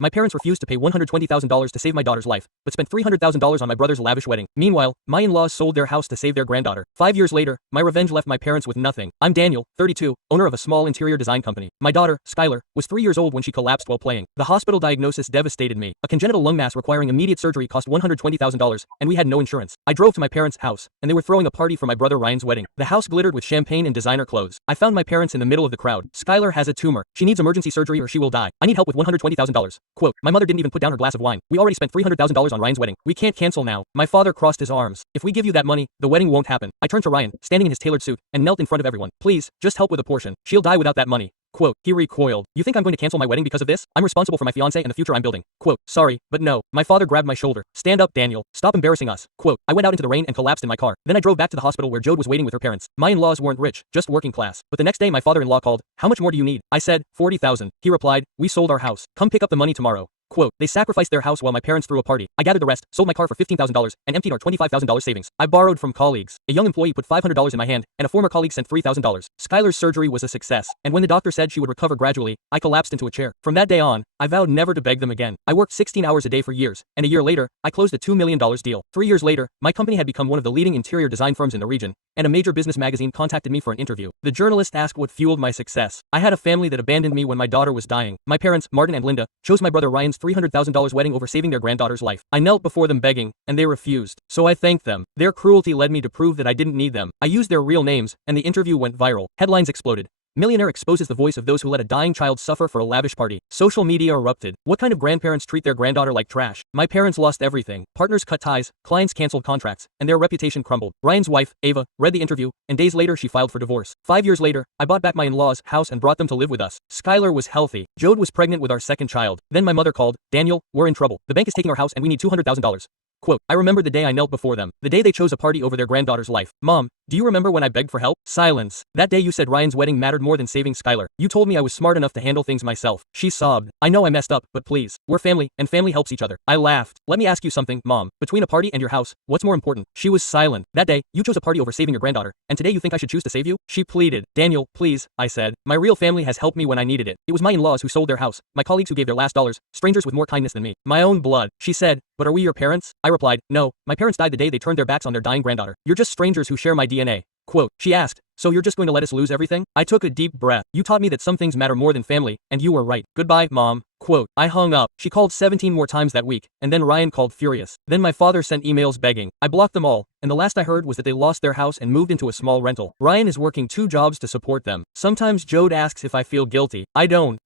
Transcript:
My parents refused to pay $120,000 to save my daughter's life, but spent $300,000 on my brother's lavish wedding. Meanwhile, my in-laws sold their house to save their granddaughter. 5 years later, my revenge left my parents with nothing. I'm Daniel, 32, owner of a small interior design company. My daughter, Skylar, was 3 years old when she collapsed while playing. The hospital diagnosis devastated me. A congenital lung mass requiring immediate surgery cost $120,000, and we had no insurance. I drove to my parents' house, and they were throwing a party for my brother Ryan's wedding. The house glittered with champagne and designer clothes. I found my parents in the middle of the crowd. Skylar has a tumor. She needs emergency surgery or she will die. I need help with $120,000. Quote, my mother didn't even put down her glass of wine. We already spent $300,000 on Ryan's wedding. We can't cancel now. My father crossed his arms. If we give you that money, the wedding won't happen. I turned to Ryan, standing in his tailored suit, and knelt in front of everyone. Please, just help with a portion. She'll die without that money. Quote, he recoiled. You think I'm going to cancel my wedding because of this? I'm responsible for my fiancé and the future I'm building. Quote, sorry, but no. My father grabbed my shoulder. Stand up, Daniel. Stop embarrassing us. Quote, I went out into the rain and collapsed in my car. Then I drove back to the hospital where Jode was waiting with her parents. My in-laws weren't rich, just working class. But the next day my father-in-law called. How much more do you need? I said, 40,000. He replied, we sold our house. Come pick up the money tomorrow. Quote, they sacrificed their house while my parents threw a party. I gathered the rest, sold my car for $15,000, and emptied our $25,000 savings. I borrowed from colleagues. A young employee put $500 in my hand, and a former colleague sent $3,000. Skylar's surgery was a success, and when the doctor said she would recover gradually, I collapsed into a chair. From that day on, I vowed never to beg them again. I worked 16 hours a day for years, and a year later, I closed a $2 million deal. 3 years later, my company had become one of the leading interior design firms in the region, and a major business magazine contacted me for an interview. The journalist asked what fueled my success. I had a family that abandoned me when my daughter was dying. My parents, Martin and Linda, chose my brother Ryan's $300,000 wedding over saving their granddaughter's life. I knelt before them begging, and they refused. So I thanked them. Their cruelty led me to prove that I didn't need them. I used their real names, and the interview went viral. Headlines exploded. Millionaire exposes the voice of those who let a dying child suffer for a lavish party. Social media erupted. What kind of grandparents treat their granddaughter like trash? My parents lost everything. Partners cut ties, clients canceled contracts, and their reputation crumbled. Ryan's wife, Ava, read the interview, and days later she filed for divorce. 5 years later, I bought back my in-laws' house and brought them to live with us. Skylar was healthy. Jode was pregnant with our second child. Then my mother called. Daniel, we're in trouble. The bank is taking our house and we need $200,000. Quote, I remember the day I knelt before them, the day they chose a party over their granddaughter's life. Mom, do you remember when I begged for help? Silence. That day you said Ryan's wedding mattered more than saving Skylar. You told me I was smart enough to handle things myself. She sobbed. I know I messed up, but please. We're family, and family helps each other. I laughed. Let me ask you something, Mom. Between a party and your house, what's more important? She was silent. That day, you chose a party over saving your granddaughter, and today you think I should choose to save you? She pleaded. Daniel, please, I said. My real family has helped me when I needed it. It was my in-laws who sold their house, my colleagues who gave their last dollars, strangers with more kindness than me. My own blood. She said, but are we your parents? I replied, no. My parents died the day they turned their backs on their dying granddaughter. You're just strangers who share my DNA. Quote, she asked, so you're just going to let us lose everything? I took a deep breath. You taught me that some things matter more than family, and you were right. Goodbye, Mom. Quote, I hung up. She called 17 more times that week, and then Ryan called furious. Then my father sent emails begging. I blocked them all, and the last I heard was that they lost their house and moved into a small rental. Ryan is working 2 jobs to support them. Sometimes Jode asks if I feel guilty. I don't.